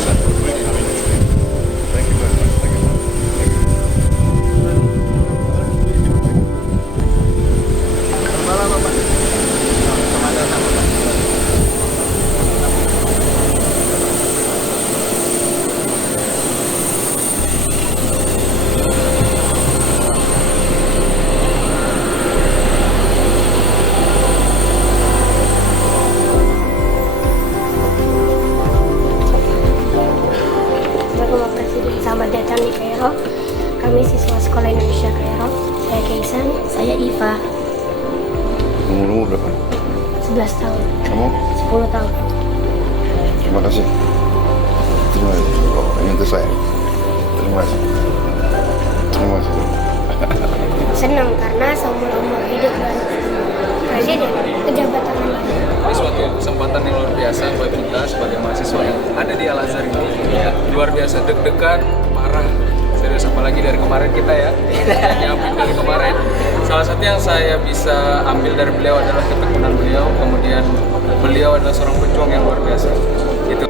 bisa berbuat di Indonesia. Thank you very much. Thank you. Thank you. Selamat malam, Bapak. Selamat datang, Bapak. Bapak Presiden, selamat datang di Kairo. Kami siswa Sekolah Indonesia Kairo. Saya Keisan, saya Iva, Umurmu berapa? 11 tahun, Kamu? 10 tahun. Terima kasih. Terima kasih. Oh, ini untuk saya. Terima kasih. Terima kasih. Senang karena seumur-umur hidup dan Presiden pejabat tangan lain. Ini suatu kesempatan yang luar biasa buat kita sebagai mahasiswa yang ada di Al-Azhar ini. Ya, luar biasa, deg-degan, parah. Serius, apalagi dari kemarin kita ya. Yang ambil dari kemarin. Salah satu yang saya bisa ambil dari beliau adalah ketekunan beliau. Kemudian beliau adalah seorang pejuang yang luar biasa. Itu.